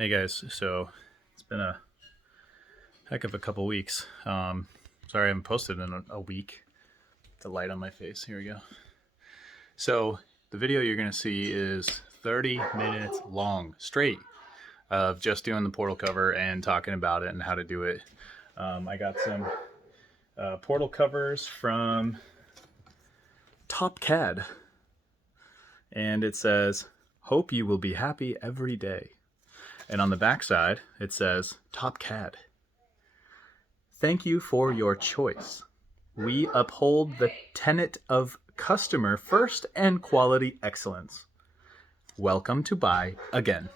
Hey guys, so it's been a heck of a couple weeks. Sorry I haven't posted in a week. The light on my face, here we go. So the video you're gonna see is 30 minutes long, straight, of just doing the portal cover and talking about it and how to do it. I got some portal covers from TopCAD, and it says, "Hope you will be happy every day." And on the back side, it says, TopCAD. Thank you for your choice. We uphold the tenet of customer first and quality excellence. Welcome to buy again.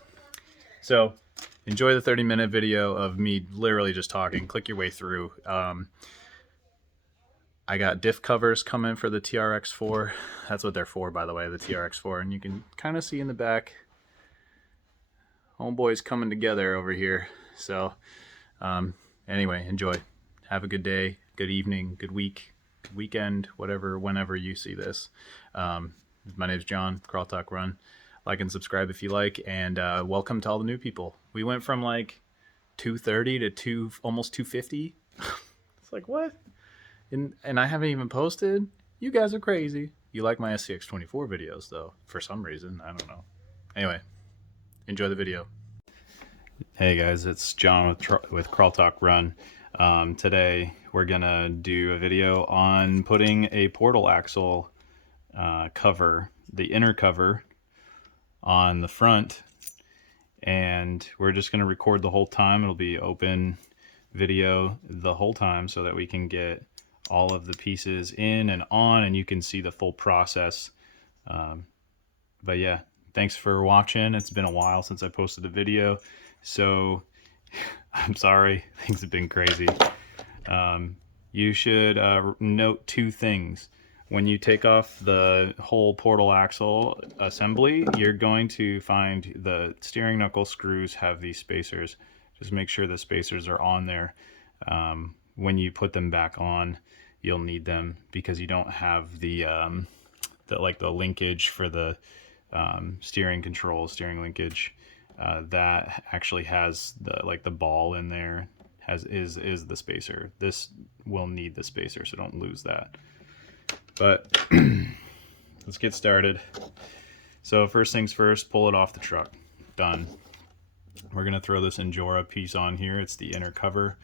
So enjoy the 30-minute video of me literally just talking. Click your way through. I got diff covers coming for the TRX4. That's what they're for, by the way, the TRX4. And you can kind of see in the back, homeboys coming together over here. So anyway, enjoy. Have a good day, good evening, good week, good weekend, whatever, whenever you see this. My name's John, Crawl Talk Run. Like and subscribe if you like, and welcome to all the new people. We went from like 230 to almost 250. It's like, what? And I haven't even posted? You guys are crazy. You like my SCX24 videos, though, for some reason. I don't know. Anyway, enjoy the video. Hey guys, it's John with Crawl Talk Run. Today we're gonna do a video on putting a portal axle cover, the inner cover, on the front, and we're just gonna record the whole time. It'll be open video the whole time so that we can get all of the pieces in and on and you can see the full process. But yeah, thanks for watching. It's been a while since I posted a video, so I'm sorry, things have been crazy. You should note two things. When you take off the whole portal axle assembly, you're going to find the steering knuckle screws have these spacers. Just make sure the spacers are on there. When you put them back on, you'll need them because you don't have the linkage for the steering linkage. That actually has the ball in there, is the spacer. This will need the spacer, so don't lose that. But let's get started. So first things first, pull it off the truck. Done. We're gonna throw this Injora piece on here. It's the inner cover.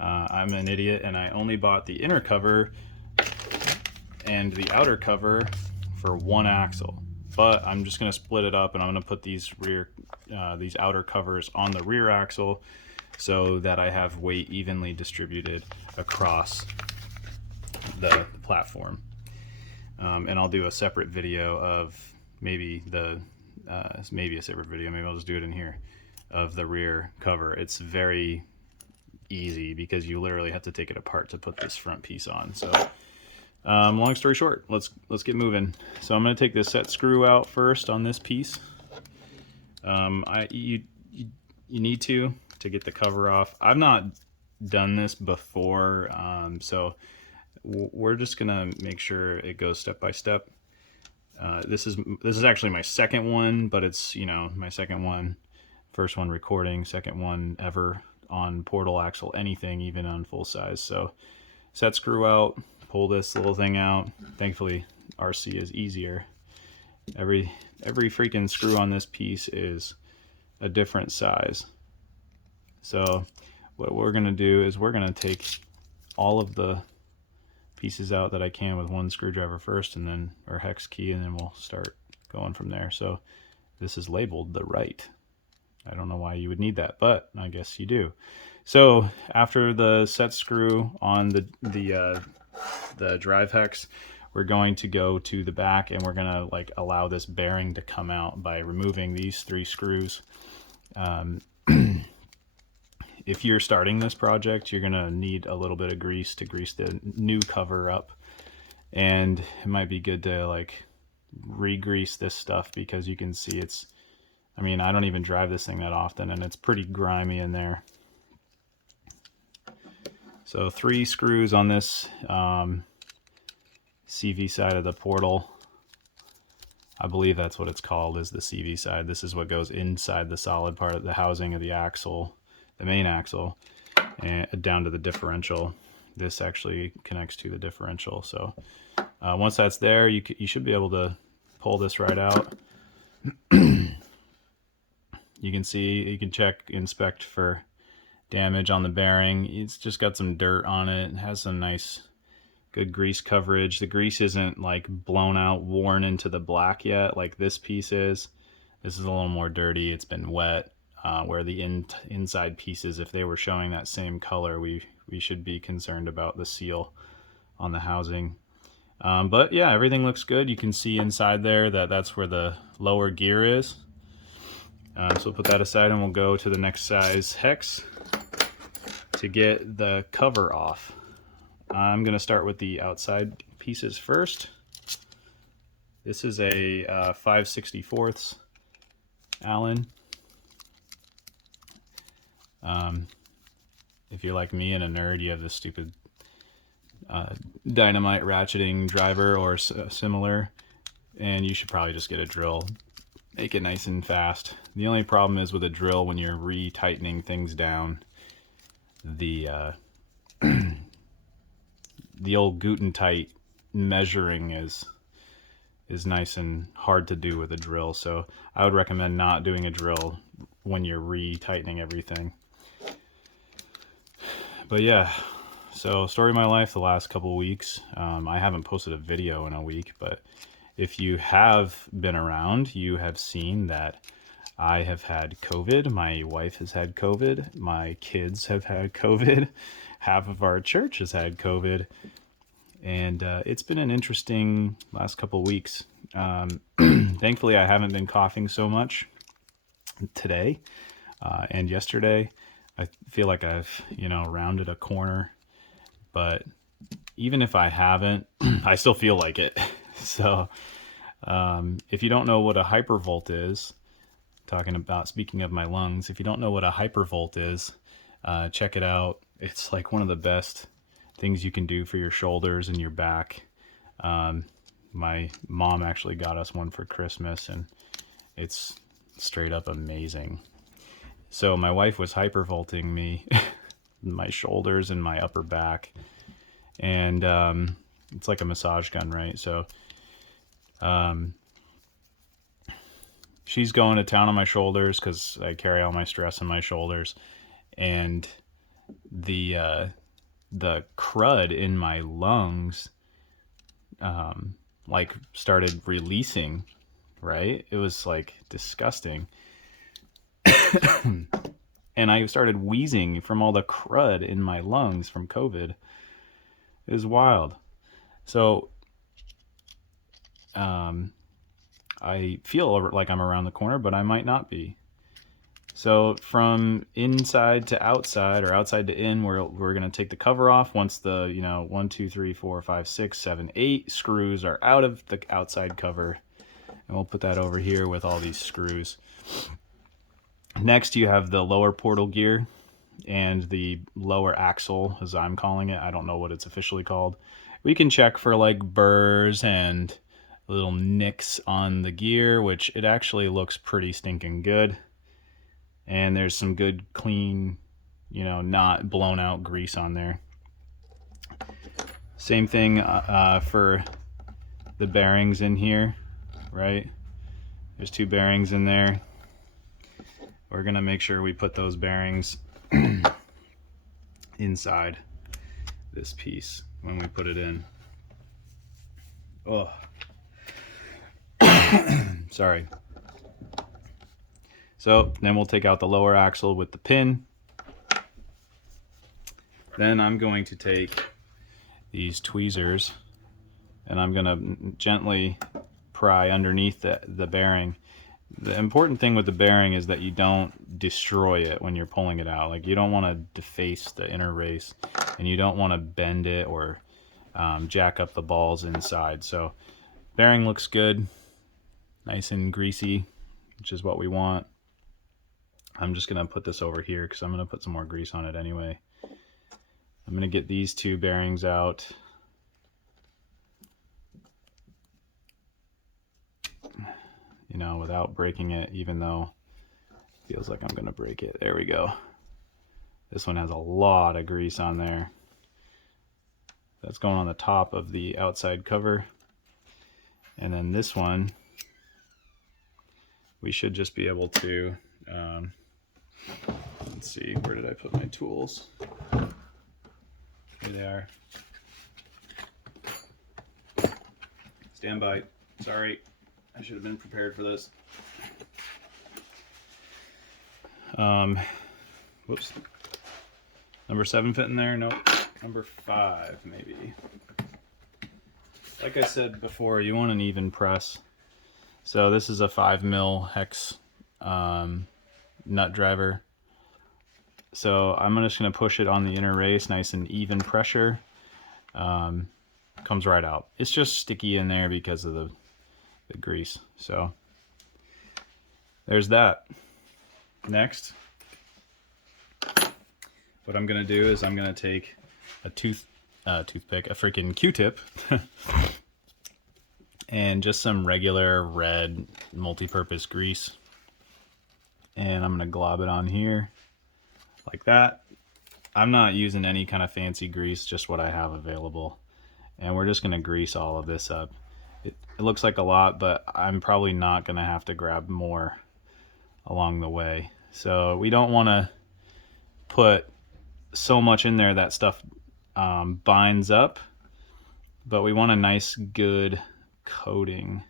I'm an idiot and I only bought the inner cover and the outer cover for one axle. But I'm just going to split it up and I'm going to put these outer covers on the rear axle so that I have weight evenly distributed across the platform. And I'll do a separate video of maybe a separate video, maybe I'll just do it in here, of the rear cover. It's very easy because you literally have to take it apart to put this front piece on. So long story short, let's get moving. So I'm going to take this set screw out first on this piece. You need to get the cover off. I've not done this before, so we're just gonna make sure it goes step by step. This is actually my second one, but it's, you know, my second one, first one recording, second one ever on portal axle anything, even on full size. So set screw out, pull this little thing out. Thankfully RC is easier. Every freaking screw on this piece is a different size. So what we're gonna do is we're gonna take all of the pieces out that I can with one screwdriver first, and then our hex key, and then we'll start going from there. So this is labeled the right. I don't know why you would need that, but I guess you do. So after the set screw on the drive hex, we're going to go to the back and we're gonna allow this bearing to come out by removing these three screws. If you're starting this project, you're gonna need a little bit of grease to grease the new cover up, and it might be good to re-grease this stuff because you can see it's, I mean, I don't even drive this thing that often and it's pretty grimy in there. So 3 screws on this CV side of the portal. I believe that's what it's called, is the CV side. This is what goes inside the solid part of the housing of the axle, the main axle, and down to the differential. This actually connects to the differential. So once that's there, you should be able to pull this right out. You can see, you can check, inspect for damage on the bearing. It's just got some dirt on it. It has some nice, good grease coverage. The grease isn't like blown out, worn into the black yet, like this piece is. This is a little more dirty. It's been wet. Where the inside pieces, if they were showing that same color, we should be concerned about the seal on the housing. But yeah, everything looks good. You can see inside there that that's where the lower gear is. So we'll put that aside and we'll go to the next size hex to get the cover off. I'm going to start with the outside pieces first. This is a 5/64 Allen. If you're like me and a nerd, you have this stupid dynamite ratcheting driver or similar, and you should probably just get a drill. Make it nice and fast. The only problem is with a drill, when you're re-tightening things down, the the old Guten-tight measuring is nice and hard to do with a drill. So I would recommend not doing a drill when you're re-tightening everything. But yeah, so story of my life the last couple weeks. I haven't posted a video in a week, but if you have been around, you have seen that I have had COVID. My wife has had COVID. My kids have had COVID. Half of our church has had COVID. And it's been an interesting last couple weeks. Thankfully, I haven't been coughing so much today and yesterday. I feel like I've, rounded a corner. But even if I haven't, I still feel like it. So if you don't know what a hypervolt is, speaking of my lungs, if you don't know what a hypervolt is, check it out. It's like one of the best things you can do for your shoulders and your back. My mom actually got us one for Christmas, and it's straight up amazing. So my wife was hypervolting me, my shoulders and my upper back, and it's like a massage gun, right? So she's going to town on my shoulders because I carry all my stress on my shoulders, and the crud in my lungs like started releasing, right? It was like disgusting. And I started wheezing from all the crud in my lungs from COVID. It was wild. So I feel like I'm around the corner, but I might not be. So from inside to outside, or outside to in, we're going to take the cover off once the 1, 2, 3, 4, 5, 6, 7, 8 screws are out of the outside cover, and we'll put that over here with all these screws. Next, you have the lower portal gear and the lower axle, as I'm calling it. I don't know what it's officially called. We can check for like burrs and little nicks on the gear, which it actually looks pretty stinking good. And there's some good, clean, not blown out grease on there. Same thing for the bearings in here, right? There's 2 bearings in there. We're gonna make sure we put those bearings inside this piece when we put it in. Oh, sorry. So then we'll take out the lower axle with the pin. Then I'm going to take these tweezers and I'm gonna gently pry underneath the bearing. The important thing with the bearing is that you don't destroy it when you're pulling it out. Like, you don't want to deface the inner race, and you don't want to bend it or jack up the balls inside. So bearing looks good, nice and greasy, which is what we want. I'm just going to put this over here because I'm going to put some more grease on it anyway. I'm going to get these 2 bearings out. you know, without breaking it, even though it feels like I'm gonna break it. There we go. This one has a lot of grease on there. That's going on the top of the outside cover. And then this one, we should just be able to, let's see, where did I put my tools? Here they are. Stand by. Sorry, I should have been prepared for this. Whoops. Number 7 fit in there? Nope. Number 5 maybe. Like I said before, you want an even press. So this is a 5mm hex nut driver. So I'm just going to push it on the inner race, nice and even pressure. Comes right out. It's just sticky in there because of the grease. So there's that. Next, what I'm going to do is I'm going to take a toothpick, a freaking Q-tip, and just some regular red multi-purpose grease. And I'm going to glob it on here like that. I'm not using any kind of fancy grease, just what I have available. And we're just going to grease all of this up. It looks like a lot, but I'm probably not going to have to grab more along the way. So we don't want to put so much in there that stuff binds up, but we want a nice good coating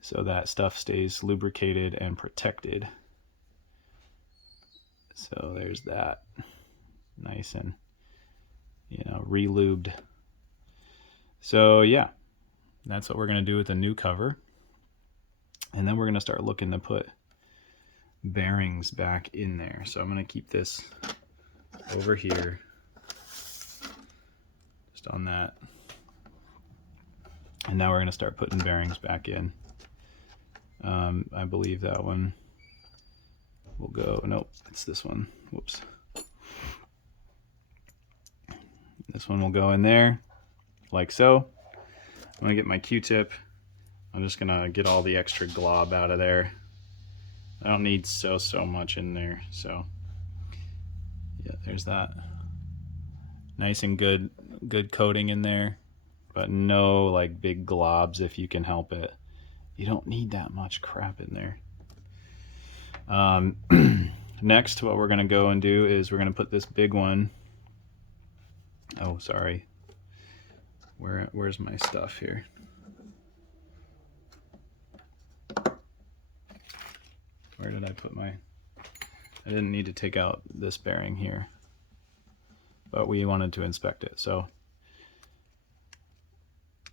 so that stuff stays lubricated and protected. So there's that, nice and, you know, re-lubed. So yeah, that's what we're going to do with the new cover. And then we're going to start looking to put bearings back in there. So I'm going to keep this over here, just on that. And now we're going to start putting bearings back in. I believe that one will go, nope, it's this one, whoops. This one will go in there, like so. I'm going to get my Q-tip. I'm just going to get all the extra glob out of there. I don't need so much in there, so yeah, there's that. Nice and good coating in there, but no like big globs if you can help it. You don't need that much crap in there. Next, what we're going to go and do is we're going to put this big one. Oh, sorry. Where's my stuff here? Where did I put my... I didn't need to take out this bearing here, but we wanted to inspect it. So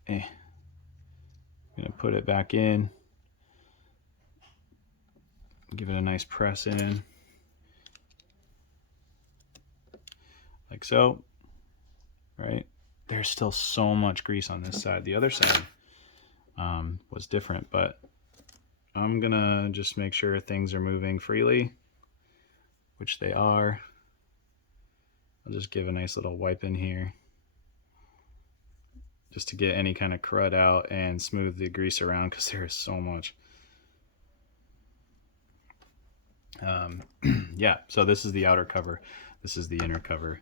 I'm going to put it back in, give it a nice press in, like so, right? There's still so much grease on this side. The other side was different, but I'm gonna just make sure things are moving freely, which they are. I'll just give a nice little wipe in here just to get any kind of crud out and smooth the grease around, because there is so much. Yeah, so this is the outer cover. This is the inner cover.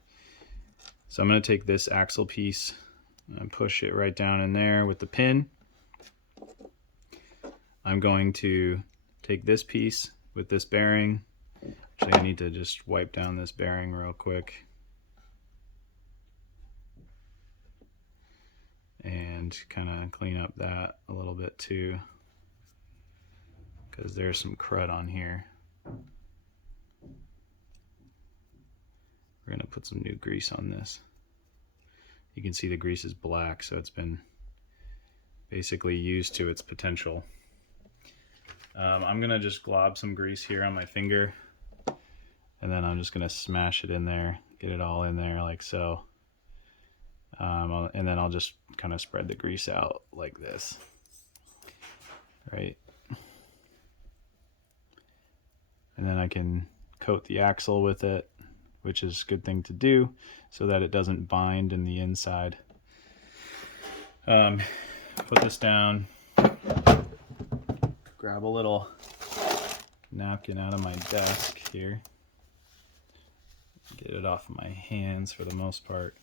So I'm going to take this axle piece and push it right down in there with the pin. I'm going to take this piece with this bearing. Actually, I need to just wipe down this bearing real quick. And kind of clean up that a little bit too, because there's some crud on here. We're going to put some new grease on this. You can see the grease is black, so it's been basically used to its potential. I'm going to just glob some grease here on my finger, and then I'm just going to smash it in there, get it all in there like so. And then I'll just kind of spread the grease out like this, right? And then I can coat the axle with it, which is a good thing to do so that it doesn't bind in the inside. Put this down. grab a little napkin out of my desk here. Get it off my hands for the most part.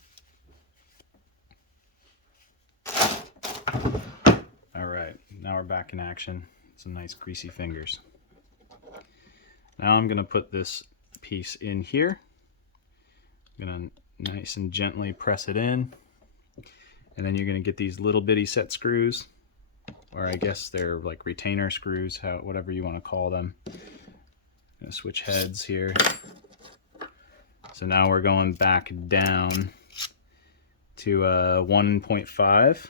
All right, now we're back in action. Some nice greasy fingers. Now I'm gonna put this piece in here. I'm gonna nice and gently press it in. And then you're gonna get these little bitty set screws, or I guess they're like retainer screws, whatever you wanna call them. I'm gonna switch heads here. So now we're going back down to 1.5.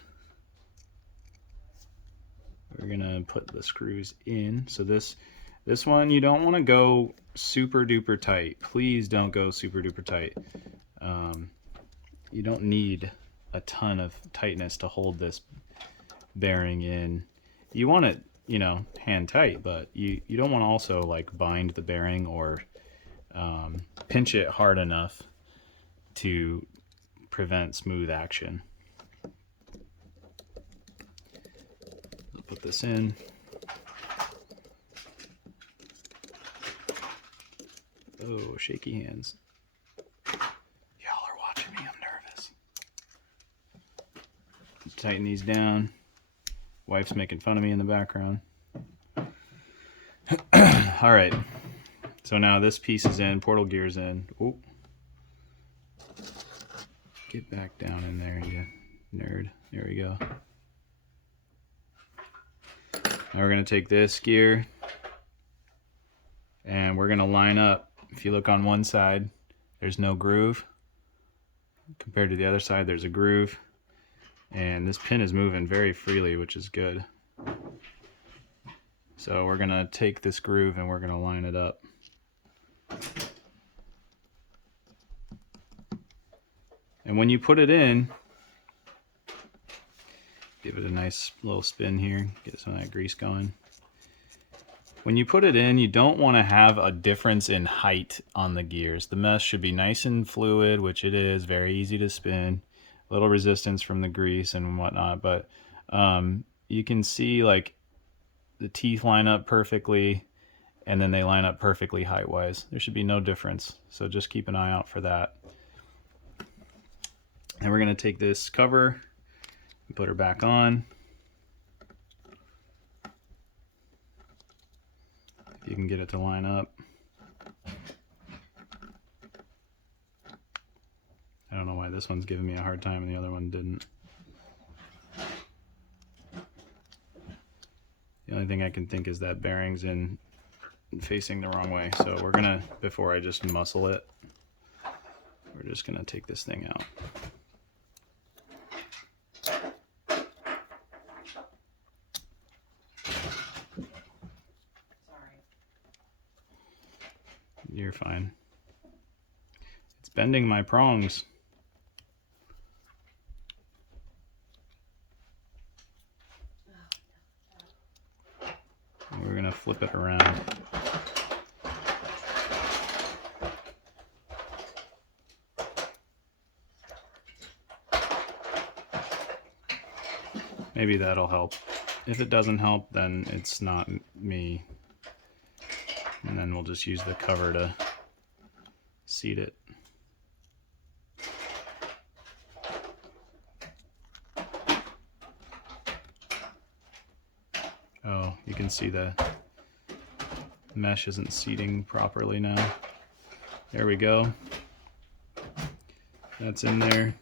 We're gonna put the screws in. So this one, you don't want to go super duper tight. Please don't go super duper tight. You don't need a ton of tightness to hold this bearing in. You want it, you know, hand tight, but you don't want to also like bind the bearing or pinch it hard enough to prevent smooth action. Put this in. Oh, shaky hands. Y'all are watching me, I'm nervous. Tighten these down. Wife's making fun of me in the background. All right, so now this piece is in, portal gear's in. Ooh. Get back down in there, you nerd. There we go. Now we're going to take this gear and we're going to line up. If you look on one side, there's no groove. Compared to the other side, there's a groove. And this pin is moving very freely, which is good. So we're going to take this groove and we're going to line it up. And when you put it in, give it a nice little spin here, get some of that grease going. When you put it in, you don't want to have a difference in height on the gears. The mesh should be nice and fluid, which it is, very easy to spin. A little resistance from the grease and whatnot, but you can see like the teeth line up perfectly and then they line up perfectly height-wise. There should be no difference, so just keep an eye out for that. And we're going to take this cover, put her back on. If you can get it to line up. I don't know why this one's giving me a hard time and the other one didn't. The only thing I can think is that bearing's in facing the wrong way. So we're gonna, before I just muscle it, we're just gonna take this thing out. You're fine. It's bending my prongs. And we're gonna flip it around. Maybe that'll help. If it doesn't help, then it's not me. And then we'll just use the cover to seat it. Oh, you can see the mesh isn't seating properly now. There we go. That's in there.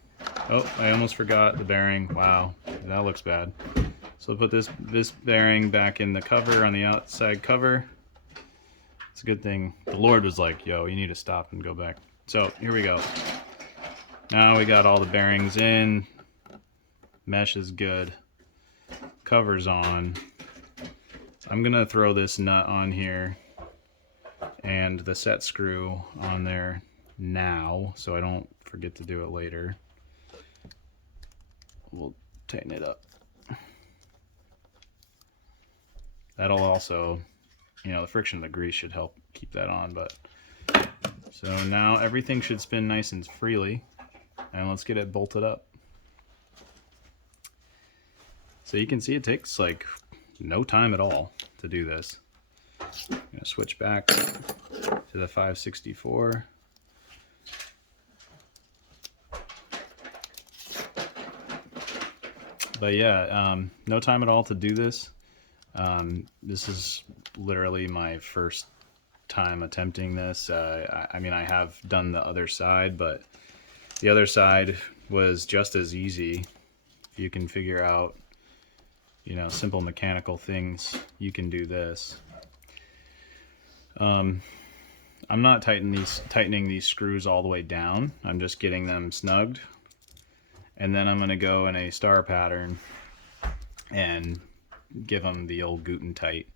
Oh, I almost forgot the bearing. Wow, that looks bad. So I'll put this bearing back in the cover, on the outside cover. It's a good thing the Lord was like, yo, you need to stop and go back. So here we go. Now we got all the bearings in. Mesh is good. Cover's on. I'm gonna throw this nut on here and the set screw on there now so I don't forget to do it later. We'll tighten it up. That'll also, you know, the friction of the grease should help keep that on, but so now everything should spin nice and freely, and let's get it bolted up. So you can see it takes like no time at all to do this. I'm going to switch back to the 564. But yeah, no time at all to do this. This is literally my first time attempting this. I mean, I have done the other side, but the other side was just as easy. If you can figure out, you know, simple mechanical things, you can do this. I'm not tightening these screws all the way down. I'm just getting them snugged. And then I'm going to go in a star pattern and give them the old Guten tight.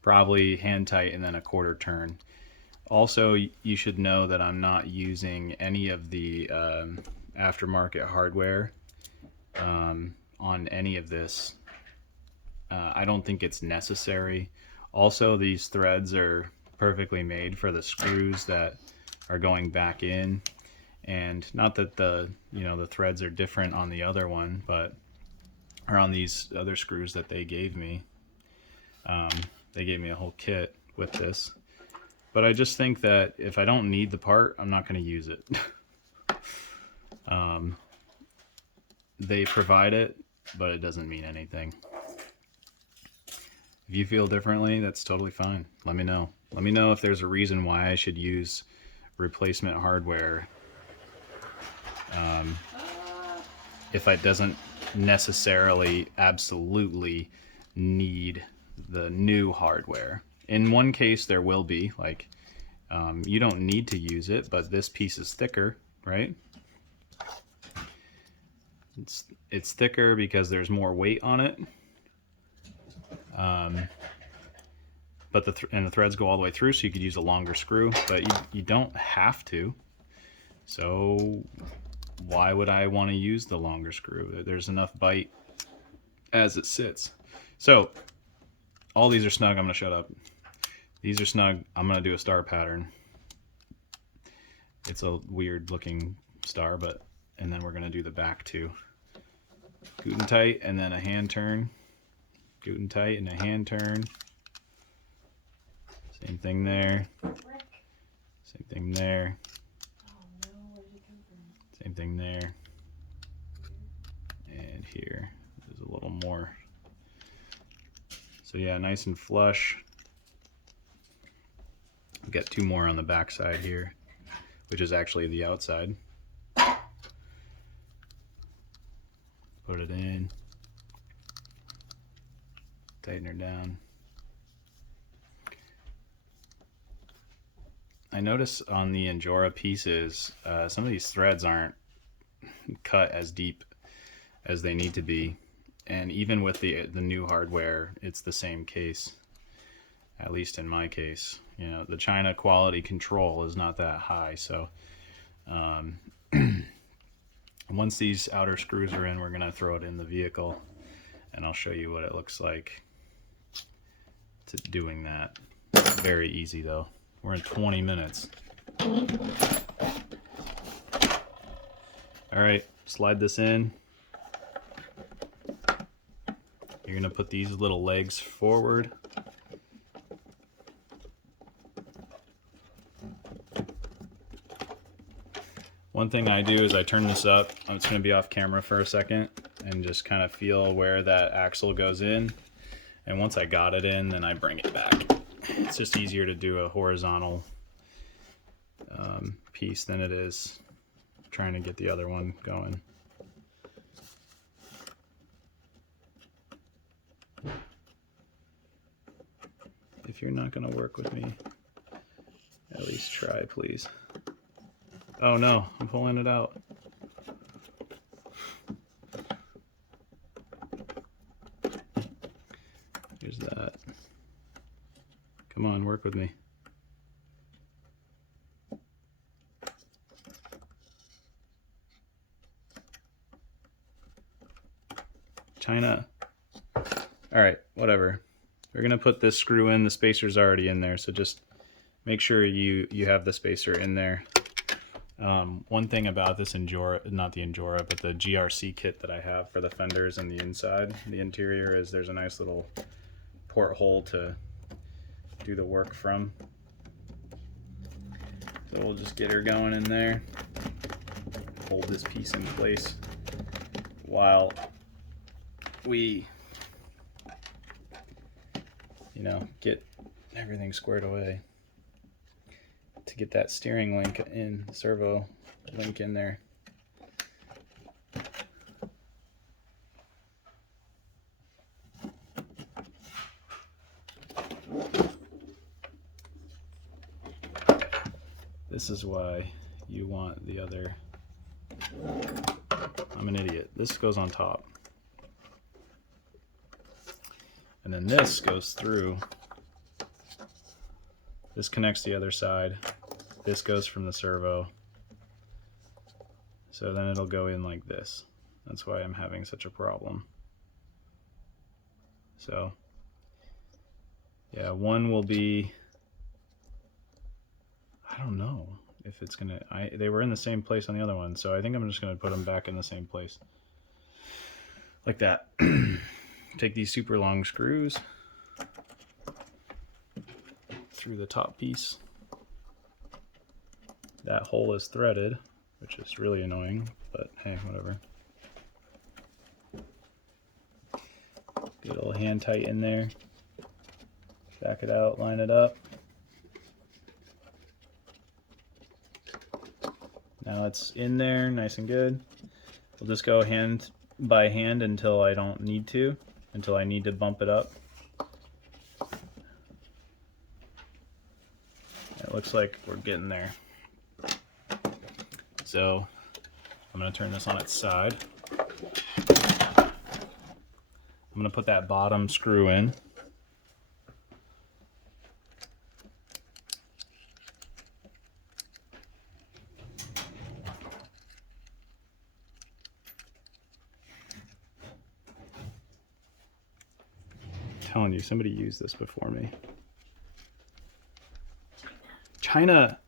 Probably hand tight and then a quarter turn. Also, you should know that I'm not using any of the aftermarket hardware on any of this. I don't think it's necessary. Also, these threads are perfectly made for the screws that are going back in. And not that the threads are different on the other one, but or on these other screws that they gave me. They gave me a whole kit with this. But I just think that if I don't need the part, I'm not going to use it. They provide it, but it doesn't mean anything. If you feel differently, that's totally fine. Let me know. Let me know if there's a reason why I should use replacement hardware. If it doesn't necessarily absolutely need the new hardware. In one case there will be, like, you don't need to use it, but this piece is thicker, right? It's thicker because there's more weight on it. But the threads go all the way through, so you could use a longer screw, but you don't have to. So why would I want to use the longer screw? There's enough bite as it sits. So all these are snug. I'm going to shut up. These are snug. I'm going to do a star pattern. It's a weird looking star, and then we're going to do the back too. Guten tight and then a hand turn. Guten tight and a hand turn. Same thing there. Same thing there. Same thing there. And here. There's a little more. So yeah, nice and flush. We've got two more on the back side here, which is actually the outside. Put it in. Tighten her down. I notice on the Injora pieces, some of these threads aren't cut as deep as they need to be. And even with the new hardware, it's the same case. At least in my case. You know, the China quality control is not that high. So once these outer screws are in, we're going to throw it in the vehicle. And I'll show you what it looks like to doing that. Very easy though. We're in 20 minutes. All right, slide this in. You're gonna put these little legs forward. One thing I do is I turn this up. I'm just gonna be off camera for a second and just kind of feel where that axle goes in. And once I got it in, then I bring it back. It's just easier to do a horizontal piece than it is trying to get the other one going. If you're not going to work with me, at least try, please. Oh no, I'm pulling it out. Here's that. Come on, work with me. China. All right, whatever. We're gonna put this screw in. The spacer's already in there, so just make sure you have the spacer in there. One thing about this Injora, not the Injora, but the GRC kit that I have for the fenders and the inside, the interior, is there's a nice little porthole to do the work from. So we'll just get her going in there, hold this piece in place while we, get everything squared away to get that steering link in, servo link in there. This is why you want the other. I'm an idiot. This goes on top. And then this goes through. This connects the other side. This goes from the servo. So then it'll go in like this. That's why I'm having such a problem. So, yeah, one will be, I don't know if it's gonna, they were in the same place on the other one, so I think I'm just gonna put them back in the same place. Like that. Take these super long screws through the top piece. That hole is threaded, which is really annoying, but hey, whatever. Get a little hand tight in there. Back it out, line it up. Now it's in there, nice and good. We'll just go hand by hand until I don't need to, until I need to bump it up. It looks like we're getting there. So I'm going to turn this on its side. I'm going to put that bottom screw in. I'm telling you, somebody used this before me. China.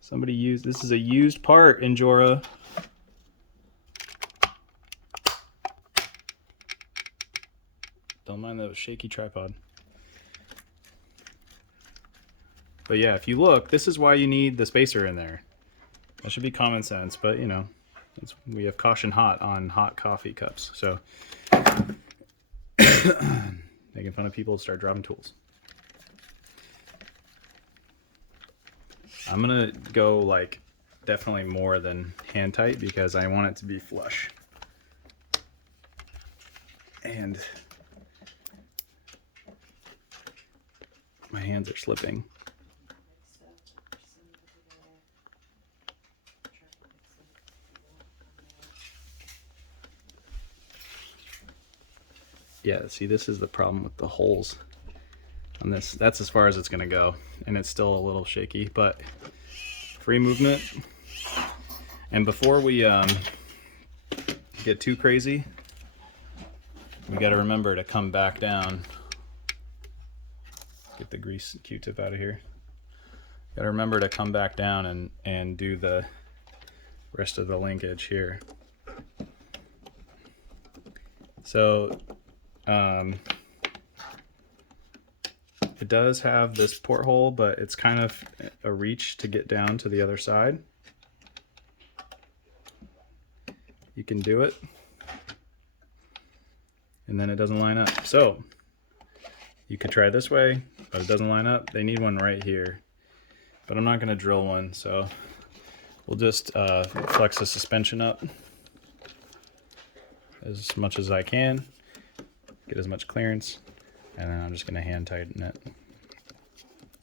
Somebody used, this is a used part in Jora. Don't mind the shaky tripod. But yeah, if you look, this is why you need the spacer in there. That should be common sense, but we have caution hot on hot coffee cups. So making fun of people start dropping tools. I'm gonna go like definitely more than hand tight because I want it to be flush. And my hands are slipping. Yeah, see, this is the problem with the holes on this. That's as far as it's gonna go, and it's still a little shaky, but free movement. And before we get too crazy, we got to remember to come back down. Get the grease Q-tip out of here. Got to remember to come back down and do the rest of the linkage here. So it does have this porthole, but it's kind of a reach to get down to the other side. You can do it, and then it doesn't line up. So you could try this way, but it doesn't line up. They need one right here, but I'm not going to drill one, so we'll just flex the suspension up as much as I can, get as much clearance, and then I'm just going to hand tighten it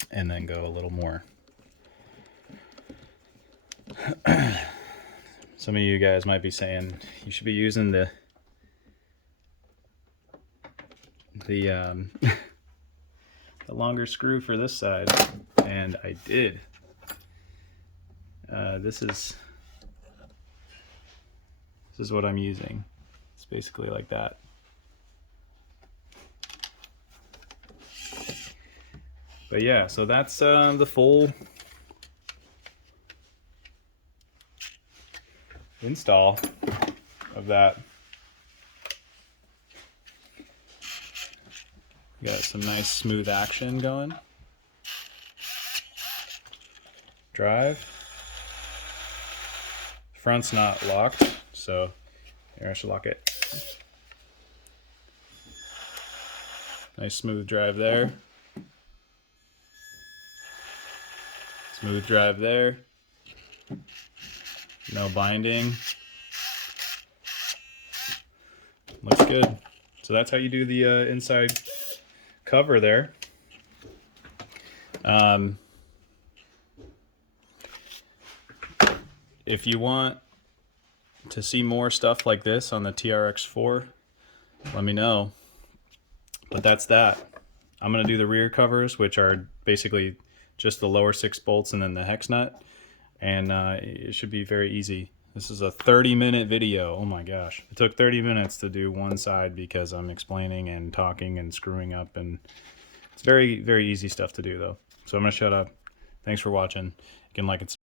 and then go a little more. Some of you guys might be saying you should be using the the longer screw for this side, and I did. This is what I'm using. It's basically like that. But yeah, so that's the full install of that. Got some nice smooth action going. Drive. Front's not locked, so here I should lock it. Nice smooth drive there. Smooth drive there. No binding. Looks good. So that's how you do the inside cover there. If you want to see more stuff like this on the TRX4, let me know. But that's that. I'm going to do the rear covers, which are basically just the lower 6 bolts and then the hex nut. And it should be very easy. This is a 30-minute video. Oh my gosh. It took 30 minutes to do one side because I'm explaining and talking and screwing up. And it's very, very easy stuff to do though. So I'm going to shut up. Thanks for watching. You can like and subscribe.